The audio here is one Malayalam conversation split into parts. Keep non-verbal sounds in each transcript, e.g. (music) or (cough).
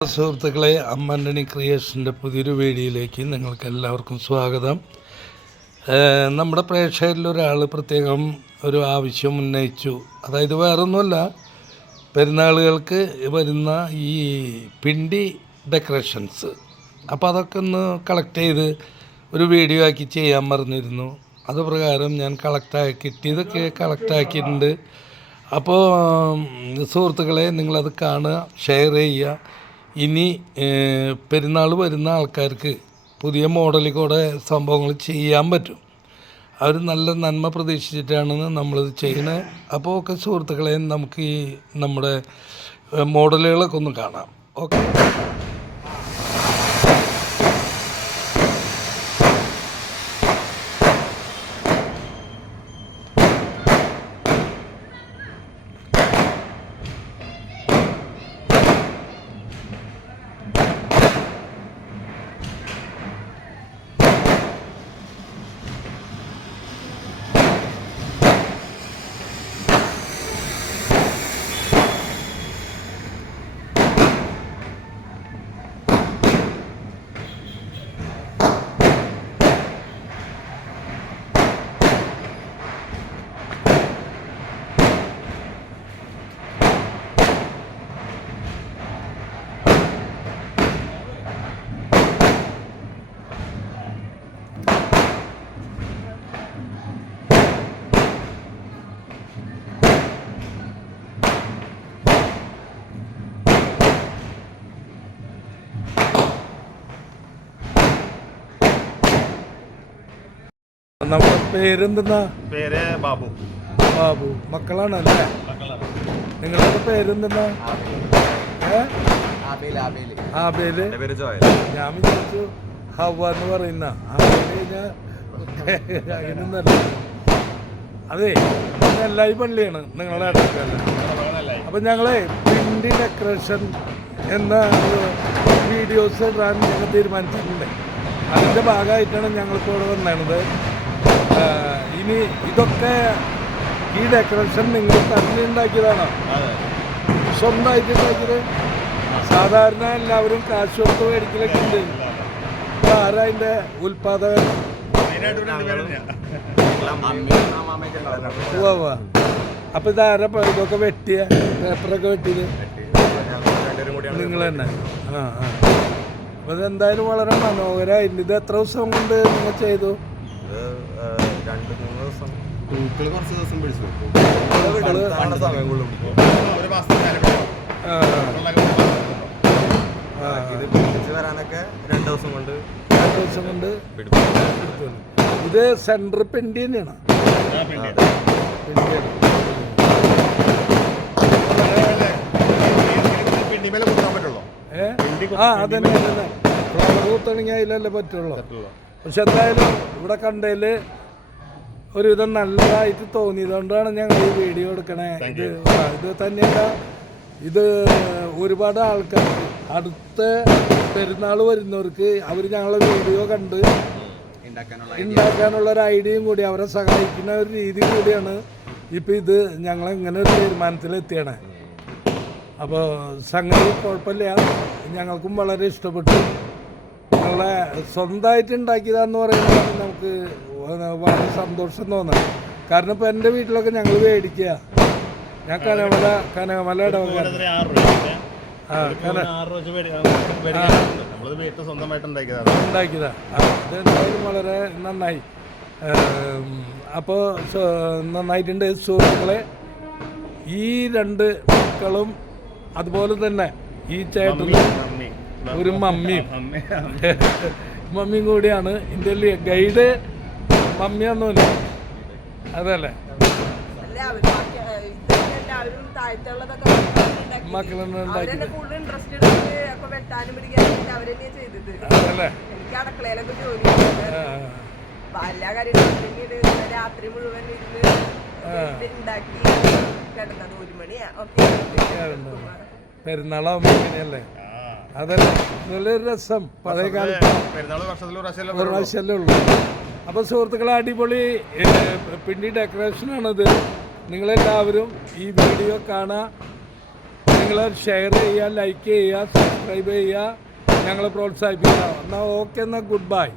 സുഹൃത്തുക്കളെ അമ്മന്റണി ക്രിയേഷന്റെ പുതിയൊരു വീഡിയോയിലേക്ക് നിങ്ങൾക്ക് എല്ലാവർക്കും സ്വാഗതം നമ്മുടെ പ്രേക്ഷകരിൽ ഒരാൾ പ്രത്യേകം ഒരു ആവശ്യം ഉന്നയിച്ചു. അതായത് വേറൊന്നുമല്ല പെരുന്നാളുകൾക്ക് വരുന്ന ഈ പിണ്ടി ഡെക്കറേഷൻസ്. അപ്പോൾ അതൊക്കെ ഒന്ന് കളക്ട് ചെയ്ത് ഒരു വീഡിയോ ആക്കി ചെയ്യാൻ പറഞ്ഞിരുന്നു. അത് പ്രകാരം ഞാൻ കളക്റ്റാക്കി കിട്ടിയതൊക്കെ കളക്റ്റാക്കിയിട്ടുണ്ട് അപ്പോൾ സുഹൃത്തുക്കളെ നിങ്ങളത് കാണുക ഷെയർ ചെയ്യുക. ഇനി പെരുന്നാൾ വരുന്ന ആൾക്കാർക്ക് പുതിയ മോഡലിൽ കൂടെ സംഭവങ്ങൾ ചെയ്യാൻ പറ്റും. അവർ നല്ല നന്മ പ്രതീക്ഷിച്ചിട്ടാണ് നമ്മളിത് ചെയ്യുന്നത്. അപ്പോൾ ഒക്കെ സുഹൃത്തുക്കളെ നമുക്ക് ഈ നമ്മുടെ മോഡലുകളൊക്കെ ഒന്ന് കാണാം. ഓക്കെ. നമ്മുടെ പേരെന്തെന്നാ? പേര് ബാബു. ബാബു. മക്കളാണല്ലേ? നിങ്ങളുടെ പേരെന്തെന്നാ? ആബേൽ ഞാൻ വിചാരിച്ചു ഹവ എന്ന് പറയുന്ന. അങ്ങനെയൊന്നല്ല അതെ നെല്ലായി പള്ളിയാണ്. നിങ്ങളുടെ അടുത്തല്ല അപ്പൊ ഞങ്ങളെ പിണ്ടി ഡെക്കറേഷൻ എന്ന വീഡിയോസ് ഇടാൻ ഞങ്ങൾ തീരുമാനിച്ചിട്ടുണ്ട്. അതിന്റെ ഭാഗമായിട്ടാണ് ഞങ്ങളിപ്പോൾ ഇവിടെ വന്നത്. ഇനി ഇതൊക്കെ ഈ ഡെക്കറേഷൻ നിങ്ങൾ തന്നെ ഉണ്ടാക്കിയതാണ്? സ്വന്തമായിട്ട് ഉണ്ടാക്കിയത് സാധാരണ എല്ലാവരും കാശ് കൊടുത്ത് മേടിക്കലൊക്കെ ഉണ്ട്. ഇപ്പൊ ആരാ അതിന്റെ ഉൽപാദകൻ. അപ്പൊ ഇതാരാ ഇതൊക്കെ വെട്ടിയ? പേപ്പറൊക്കെ വെട്ടിയത്? നിങ്ങൾ തന്നെ. ആ ആ. അപ്പൊ ഇതെന്തായാലും വളരെ മനോഹരമായിട്ടുണ്ട് ഇത് എത്ര ദിവസം കൊണ്ട് നിങ്ങൾ ചെയ്തു? രണ്ട് മൂന്ന് ദിവസം. പൂക്കൾ കുറച്ച് ദിവസം പിടിച്ചു. ആണ് സമയം ഒരു ആ. ആ. ഇത് പിടിച്ച് വരാനൊക്കെ രണ്ട് ദിവസം കൊണ്ട് രണ്ട് ദിവസം കൊണ്ട്. ഇത് സെൻട്രൽ പെൻഡി തന്നെയാണ്? ആ അതന്നെ അതന്നെ. ഫ്ലവർ അതിലല്ലേ പറ്റുള്ളൂ. പക്ഷെ എന്തായാലും ഇവിടെ കണ്ടതിൽ ഒരുവിധം നല്ലതായിട്ട് തോന്നിയതുകൊണ്ടാണ് ഞങ്ങൾ ഈ വീഡിയോ എടുക്കണേ. ഇത് ഇത് തന്നെയല്ല ഇത് ഒരുപാട് ആൾക്കാർ അടുത്ത പെരുന്നാൾ വരുന്നവർക്ക് അവർ ഞങ്ങളെ വീഡിയോ കണ്ട് ഉണ്ടാക്കാനുള്ള ഒരു ഐഡിയയും കൂടി അവരെ സഹായിക്കുന്ന ഒരു രീതി കൂടിയാണ് ഇപ്പം ഇത് ഞങ്ങൾ ഇങ്ങനെ ഒരു തീരുമാനത്തിലെത്തിയാണ്. അപ്പോൾ സംഗതി കുഴപ്പമില്ല. ഞങ്ങൾക്കും വളരെ ഇഷ്ടപ്പെട്ടു. നിങ്ങളെ സ്വന്തമായിട്ട് ഉണ്ടാക്കിയതാന്ന് പറയുന്നത് നമുക്ക് വളരെ സന്തോഷം തോന്നാം. കാരണം ഇപ്പോൾ എന്റെ വീട്ടിലൊക്കെ ഞങ്ങൾ മേടിക്കുക ഞാൻ കനകമല ആറ് രൂപ ആ കന ഉണ്ടാക്കിയതാ. വളരെ നന്നായി. അപ്പോൾ നന്നായിട്ടുണ്ട്. സുഹൃത്തുക്കളെ ഈ രണ്ട് മക്കളും അതുപോലെ തന്നെ ഈ ചേട്ടനും ഒരു മമ്മിയും മമ്മി. (laughs) മമ്മിയും കൂടിയാണ് ഇതിന്റെ ഗൈഡ് മമ്മിയൊന്നുമില്ല അതല്ലേ? ഉണ്ടാക്കി. അതല്ലേ? എല്ലാ കാര്യങ്ങളും രാത്രി മുഴുവൻ ഇരുന്ന് ഇത് ഉണ്ടാക്കി കിടന്നത് ഒരു മണിയാ. ഓക്കെ. ഇങ്ങനെയല്ലേ? അതല്ലേ നല്ലൊരു രസം. പഴയ കാലത്ത് ഒരു പ്രാവശ്യമല്ലേ ഉള്ളൂ. അപ്പോൾ സുഹൃത്തുക്കളെ അടിപൊളി പിണ്ടി ഡെക്കറേഷനാണത് നിങ്ങളെല്ലാവരും ഈ വീഡിയോ കാണുക. നിങ്ങൾ ഷെയർ ചെയ്യുക ലൈക്ക് ചെയ്യുക സബ്സ്ക്രൈബ് ചെയ്യുക. ഞങ്ങളെ പ്രോത്സാഹിപ്പിക്കുക. എന്നാൽ ഓക്കെ എന്നാൽ ഗുഡ് ബൈ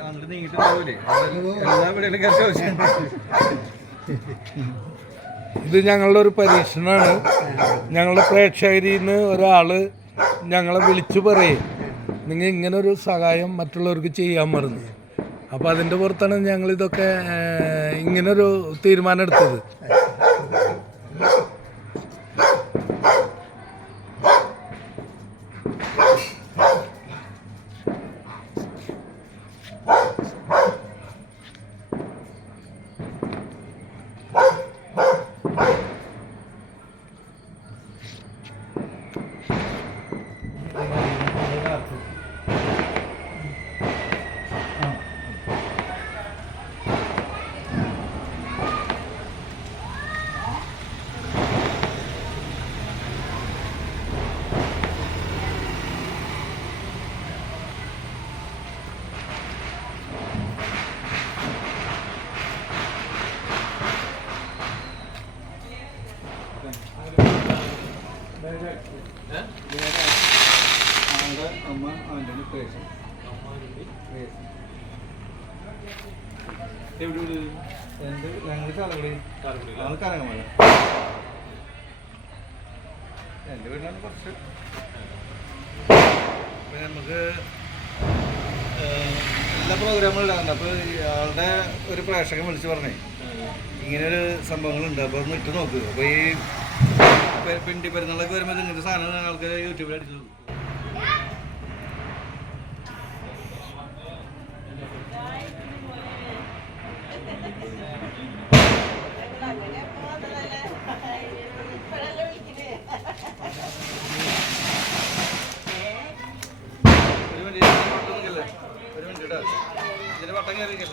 അങ്ങോട്ട് നീങ്ങിട്ട് പോകൂലേ എല്ലാ വീടുകളും ഇത് ഞങ്ങളുടെ ഒരു പരീക്ഷണമാണ് ഞങ്ങളുടെ പ്രേക്ഷകരിൽ നിന്ന് ഒരാൾ ഞങ്ങളെ വിളിച്ചു പറയും. നിങ്ങൾ ഇങ്ങനെ ഒരു സഹായം മറ്റുള്ളവർക്ക് ചെയ്യാൻ പറഞ്ഞു അപ്പോൾ അതിന്റെ പുറത്താണ് ഞങ്ങളിതൊക്കെ ഇങ്ങനൊരു തീരുമാനം എടുത്തത്. എവിടെ എന്റെ ഞങ്ങൾ കറകളി ഞങ്ങൾ കറങ്ങമല എന്റെ വീട്ടിലാണ് കുറച്ച്. അപ്പൊ നമുക്ക് ഏഹ്, എല്ലാ പ്രോഗ്രാമുകളും അപ്പോൾ ആളുടെ ഒരു പ്രേക്ഷകൻ വിളിച്ച് പറഞ്ഞേ. ഇങ്ങനൊരു സംഭവങ്ങളുണ്ട്. അപ്പോൾ ഒന്ന് ഇട്ട് നോക്കുക അപ്പോൾ ഈ പിണ്ടി പെരുന്നാളൊക്കെ വരുമ്പോൾ ഇങ്ങനത്തെ സാധനം ആൾക്കാർ യൂട്യൂബിൽ അടിച്ചു ഒരു മിനിറ്റ് ഇതിന്റെ വട്ടം നിൽക്കില്ലേ?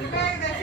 指名です。